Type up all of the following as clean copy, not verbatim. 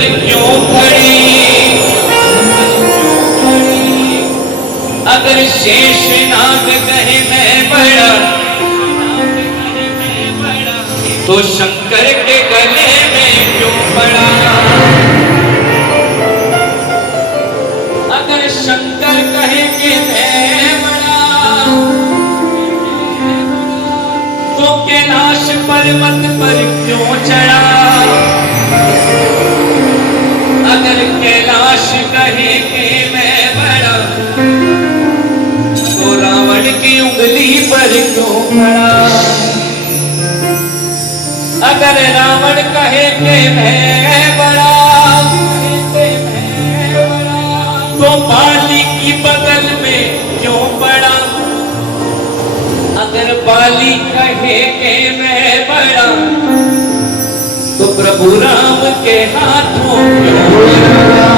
पर क्यों खड़ी, अगर शेषनाग कहे मैं बड़ा, तो शंकर के गले में क्यों पड़ा। अगर शंकर कहे कि मैं बड़ा, तो कैलाश पर्वत पर क्यों चढ़ा। अगर कैलाश कहे कि मैं बड़ा, तो रावण की उंगली पर क्यों खड़ा। अगर रावण कहे कि मैं बड़ा, तो बाली की बगल में क्यों पड़ा। अगर बाली कहे कि मैं बड़ा, तो प्रभु राम के हाथों क्यों पड़ा।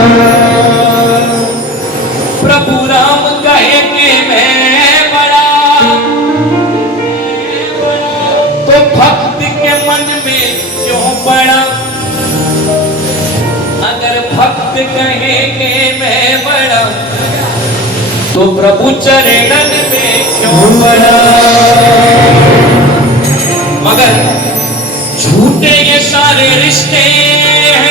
प्रभु राम कहे कि मैं बड़ा, तो भक्त के मन में क्यों पड़ा। अगर भक्त कहे कि मैं बड़ा, तो प्रभु चरणन में क्यों पड़ा। मगर झूठे ये सारे रिश्ते हैं,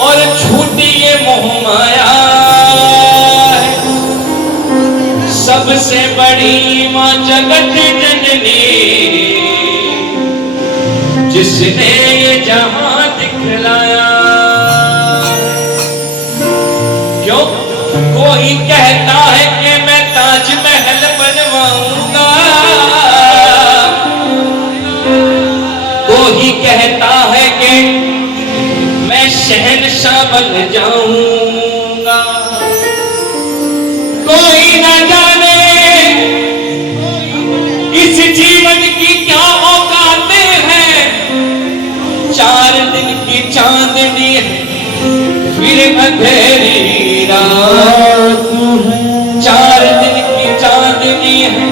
और झूठी ये मोह माया है। सबसे बड़ी मां जगत जननी, जिसने ये जहां दिखलाया। क्यों कोई कहता है कि मैं ताजमहल बनवाऊंगा, कोई कहता है कि मैं शहंशाह बन जाऊंगा। कोई न जाने इस जीवन की क्या औकातें हैं। 4 दिन की चांदनी फिर अंधेरी रात है। 4 दिन की चांदनी है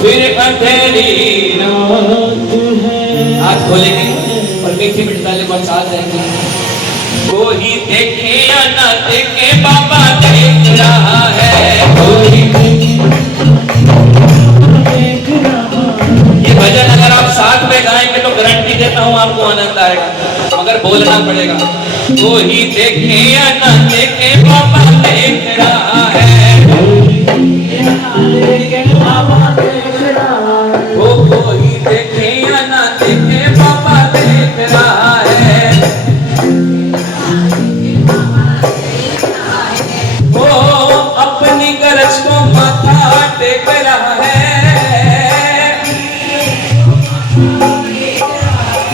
फिर अंधेरी रात है। हाथ खोलेंगे और मीठी मिठाई बरसात जाएंगे। कोई देखे या ना देखे बाबा देख रहा है। कोई देख रहा है। ये भजन अगर आप साथ में गाएंगे तो गारंटी देता हूँ आपको आनंद आएगा, मगर बोलना पड़ेगा। कोई देखे या ना देखे बाबा देख रहा है। वो कोई देखे या ना देखे बाबा देख रहा है। वो अपनी गरज को माथा टेक रहा है।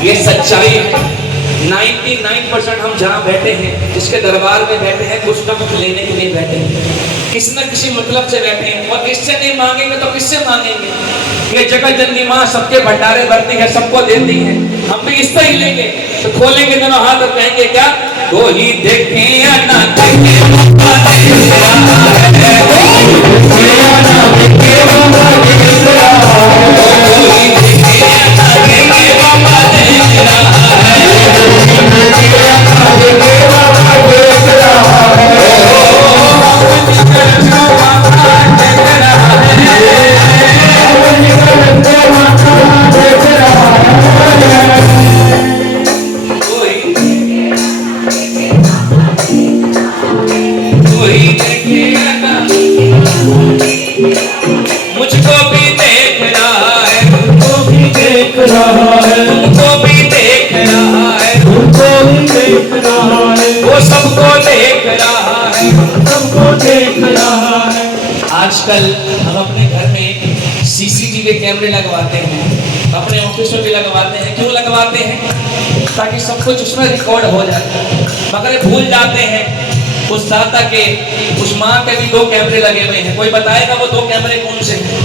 ये सच्चाई है। 99% हम जहाँ बैठे हैं, जिसके दरबार में बैठे हैं, कुछ ना कुछ लेने के लिए बैठे हैं, किसी न किसी मतलब से बैठे हैं। और इससे नहीं मांगेंगे तो किससे मांगेंगे। ये जगत जननी माँ सबके भंडारे भरती है, सबको देती है। हम भी इससे ही लेंगे तो खोलेंगे दोनों हाथ और कहेंगे क्या, कोई देखे या ना देखे बाबा देख रहा है। कोई देखे या ना देखे बाबा देख रहा है। कोई देखे या ना देखे बाबा देख रहा है। मुझको भी देख रहा है, तुमको भी देख रहा है, तुमको भी देख रहा है, तुमको भी देख रहा है, वो सबको देख रहा है, सबको देख रहा है। आजकल हम अपने घर में सीसीटीवी कैमरे लगवाते हैं, अपने ऑफिस में भी लगवाते हैं। क्यों लगवाते हैं? ताकि सब कुछ उसमें रिकॉर्ड हो जाए। मगर भूल जाते हैं उस दाता के, उस माँ के भी 2 कैमरे लगे हुए हैं। कोई बताएगा वो 2 कैमरे कौन से हैं?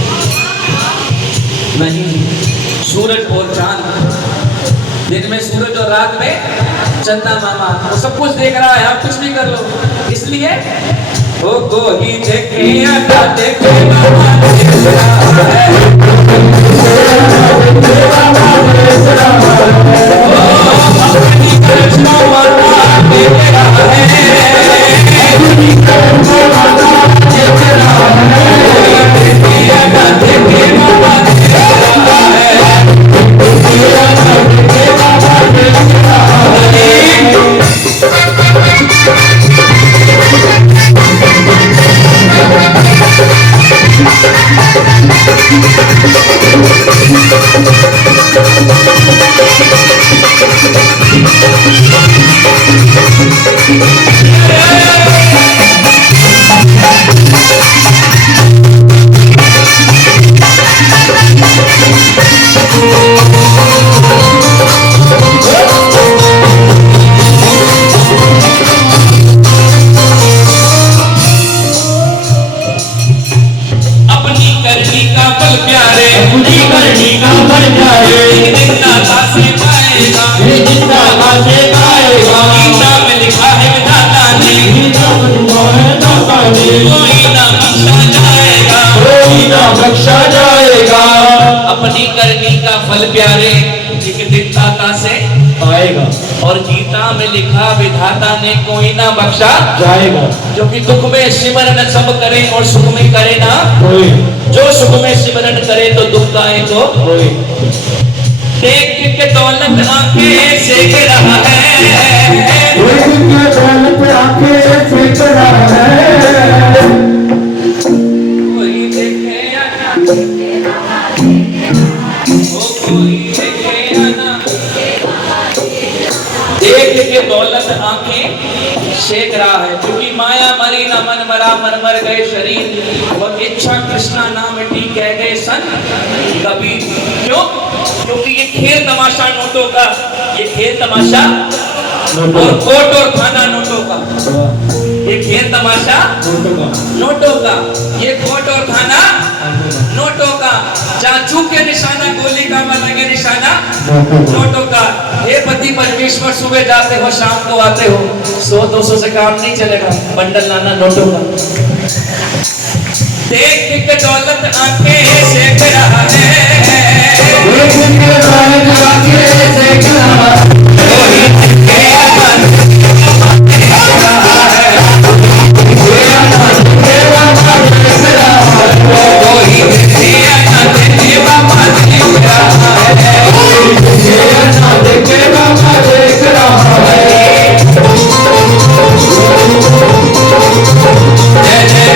नहीं, सूरज और चांद। दिन में सूरज और रात में चंदा मामा। वो सब कुछ देख रहा है, आप कुछ भी कर लो। इसलिए वो कोई देखे या ना देखे बाबा देख रहा है। अपनी गरज को माता अपनी करनी का फल प्यारे एक दिन दाता से आएगा और गीता में लिखा विधाता ने कोई ना बख्शा जाएगा। जो कि दुख में सिमरन सब करे और सुख में करे ना कोई, जो सुख में सिमरन करे तो दुख आए तो कोई। देख के दौलत आंखें सेक रहा है, देख के दौलत आंखें सेक रहा है। कोई देखे या ना, ओ कोई देखे या ना, देख के दौलत आंखें सेक रहा है। क्योंकि माया मरी न मन मरा, मन मर गए शरीर और इच्छा कृष्णा नाम मिटी कह गए सन कबीर। क्यों? क्योंकि ये खेल तमाशा नोटों का, ये खेल तमाशा और कोर्ट और थाना नोटों का, ये खेल तमाशा नोटों का, ये कोर्ट और थाना नोटों का। जहाँ चूके निशाना गोली का मन लगे निशाना नोटों का। हे पति परमेश्वर सुबह जाते हो शाम को आते हो, 100-200 से काम नहीं चलेगा, बंडल लाना नोटों का। देख के दौलत आंखें सेक रहा है, देख के दौलत आंखें सेक रहा है। कोई तेरा मन रहा है, तेरा मन तेरा मन देख रहा है। कोई तेरा मन तेरा मन देख रहा है, कोई तेरा मन तेरा मन देख रहा है। जय जय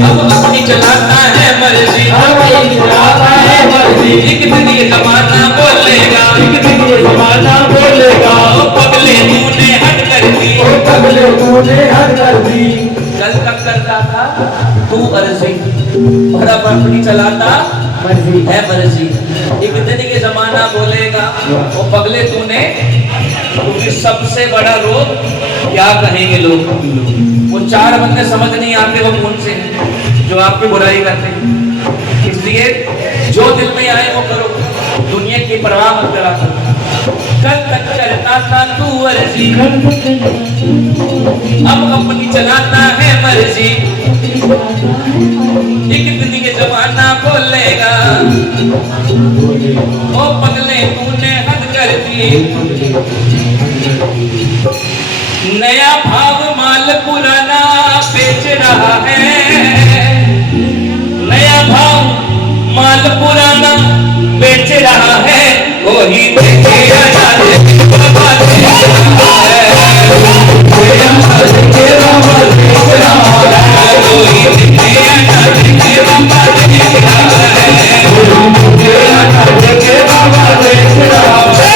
अब अपनी चलाता है मर्जी, एक दिन ये जमाना बोलेगा, एक दिन ये जमाना बोलेगा। ओ पगले तूने हद कर दी, ओ पगले तूने हद कर दी। कल तक करता था तू अर्जी और अब अपनी चलाता मर्जी है मर्जी। एक दिन ये जमाना बोलेगा ओ पगले तूने, क्योंकि सबसे बड़ा रोग क्या कहेंगे लोग। वो 4 बंदे समझ नहीं आते वो कौन से हैं जो आपकी बुराई करते हैं। इसलिए जो दिल में आए वो करो, दुनिया की परवाह मत करा करो। कल तक करता था तू अर्जी, अब अपनी चलाता है मर्जी। एक दिन ये जमाना बोलेगा ओ पगले तूने हद कर दी। नया भाव माल पुराना बेच रहा है, नया भाव माल पुराना बेच रहा है। वही देखे जाने बाबा देख रहा है, तेरा माल तेरा माल बेच रहा है। वही देखे जाने बाबा देख रहा है, तेरा माल तेरा माल बेच रहा है।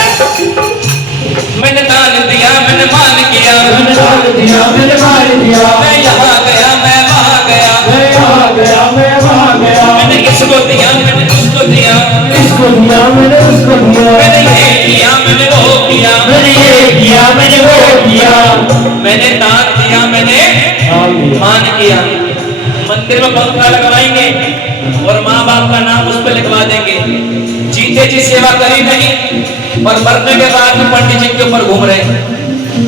मैंने दान दिया मैंने मान किया, मैंने दान दिया मैंने मान किया। मैं यहाँ गया मैं वहाँ गया, मैं यहाँ गया मैं वहाँ गया। मैंने इसको दिया मैंने उसको दिया, इसको दिया मैंने उसको दिया। मैंने ये किया मैंने वो किया, मैंने ये किया मैंने वो किया। मैंने दान दिया मैंने मान किया। मंदिर में पंखा लगवाएंगे और माँ बाप का नाम उस पर लिखवा देंगे। जीते जी सेवा करी नहीं और मरने के बाद में पंडित जी के ऊपर घूम रहे।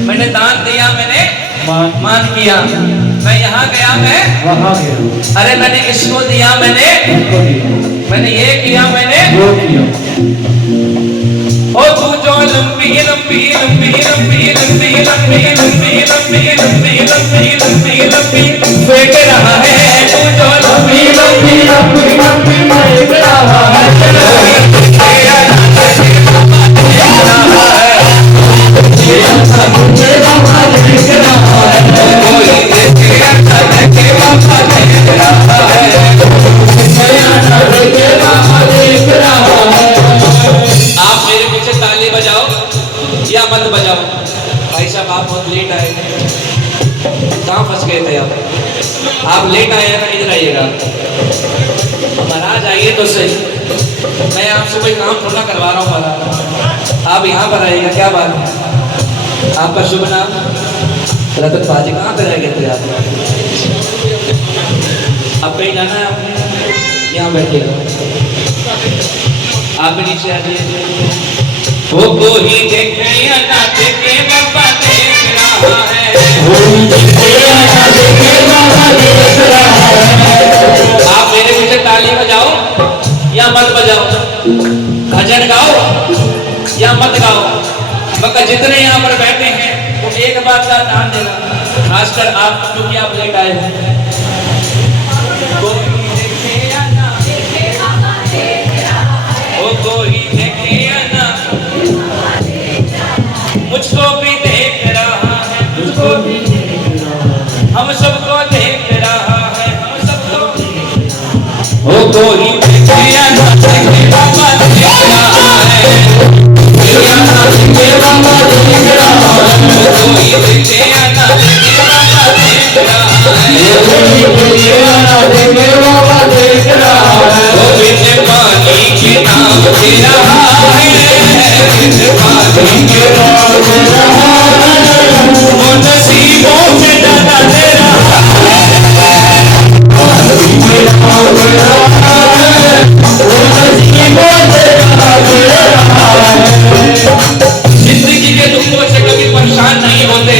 मैंने दान दिया मैंने मान किया। मैं यहाँ गया मैं वहाँ गया। अरे मैंने इसको दिया मैंने ये किया मैंने वो किया। फेंक रहा है तू जो लंबी लंबी लंबी लंबी फेंक रहा है आप मेरे पीछे ताली बजाओ या मत बजाओ। भाई साहब आप बहुत लेट आए, कहाँ फंस गए थे आप लेट आए ना, इधर आइएगा। महाराज आइए तो सही, मैं आपसे कोई काम थोड़ा करवा रहा हूँ महाराज, आप यहाँ पर आइएगा। क्या बात है, आपका शुभ नाम? रतन बाजी। कहाँ पे रह गए थे आप? अब कहीं जाना है आपने? यहाँ बैठिएगा, आप भी नीचे आ जाइए। वो कोई देखे या ना देखे बाबा देख रहा है, आप मेरे पीछे ताली बजाओ या मत बजाओ, भजन गाओ या मत गाओ, मगर जितने यहाँ पर बैठे हैं वो एक बात का ध्यान देना, खासकर आप क्योंकि आप लेट आए हैं। कोई देखे या ना, मुझको भी देख रहा है, मुझको भी हम सबको देख रहा है, हम सबको। ओ कोई देखे या ना देखे बाबा देख रहा है, या ना देखे बाबा देख रहा है, कोई देखे या ना देखे बाबा देख रहा है, कोई देखे या ना देखे बाबा देख रहा है। ओ बिन पानी के नाम दे रहा है, बिन पानी के नाम दे रहा है, वो नसीबों से डाला दे रहा है, जिंदगी के दुखों से कभी परेशान नहीं होते,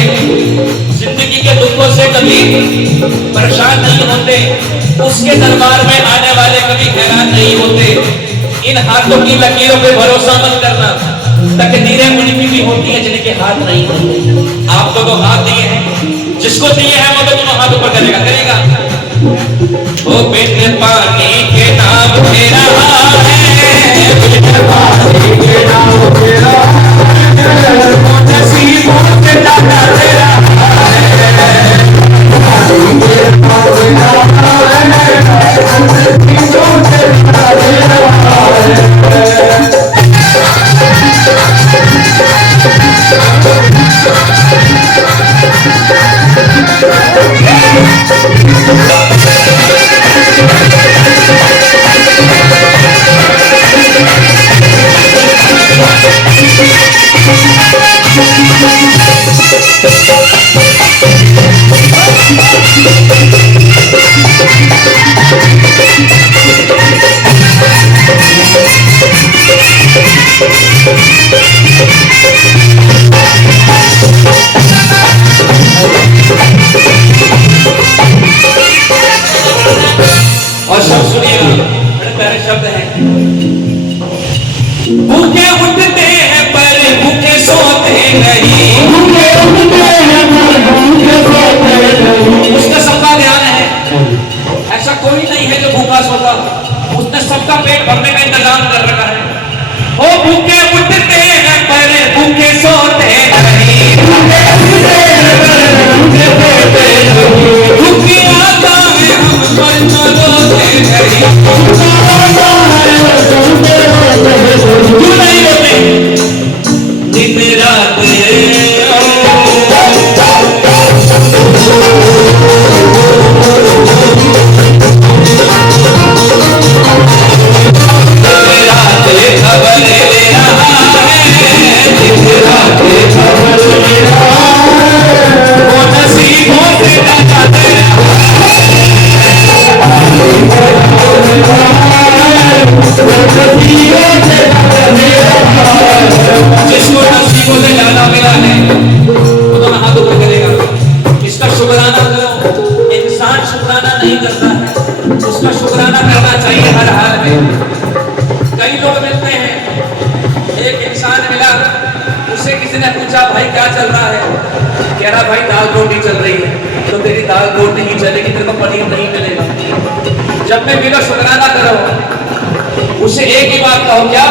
जिंदगी के दुखों से कभी परेशान नहीं होते, उसके दरबार में आने वाले कभी हैरान नहीं होते। इन हाथों की लकीरों पे भरोसा मत करना, तकदीरें उनकी भी होती हैं जिनके हाथ नहीं होते। आपको तो हाथ दिए हैं, जिसको दिए हैं वो तो दोनों हाथ ऊपर करेगा करेगा। वो बिन पानी के नाम दे रहा है, बिन पानी के नाम दे रहा है, वो नसीबों से डाला दे रहा है, और शब्द सुनिएगा, बड़े प्यारे शब्द हैं। भूखे उठते हैं पर भूखे सोते नहीं, भूखे उठते हैं पर भूखे सोते नहीं, उसका सबका ध्यान है, ऐसा कोई नहीं है जो भूखा सोता, उसने सबका पेट भरने का इंतजाम कर रखा है। ओ भूखे उठते हैं पर भूखे सोते नहीं, भूखे उठते हैं पर भूखे सोते नहीं, भूखे आता है हम पर न रोते नहीं, क्यों नहीं रोते? दिन रात खबर ले रहा है, दिन रात खबर ले रहा है, वो नसीबों से डाला दे रहा है, जिसको नसीबों से डाला मिला है वो तो हाथ ऊपर करेगा। इसका शुक्राना करो। इंसान शुक्राना नहीं करता है, उसका शुक्राना करना चाहिए हर हाल में। कई लोग मिलते हैं, एक इंसान मिला, किसी ने पूछा भाई क्या चल रहा है, कह रहा भाई दाल रोटी चल रही है। तो तेरी दाल रोटी नहीं चलेगी, तेरे को पनीर नहीं मिलेगा। जब मैं मिलो शुक्राना करो, उसे एक ही बात कहो, क्या?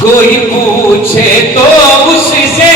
कोई पूछे तो उससे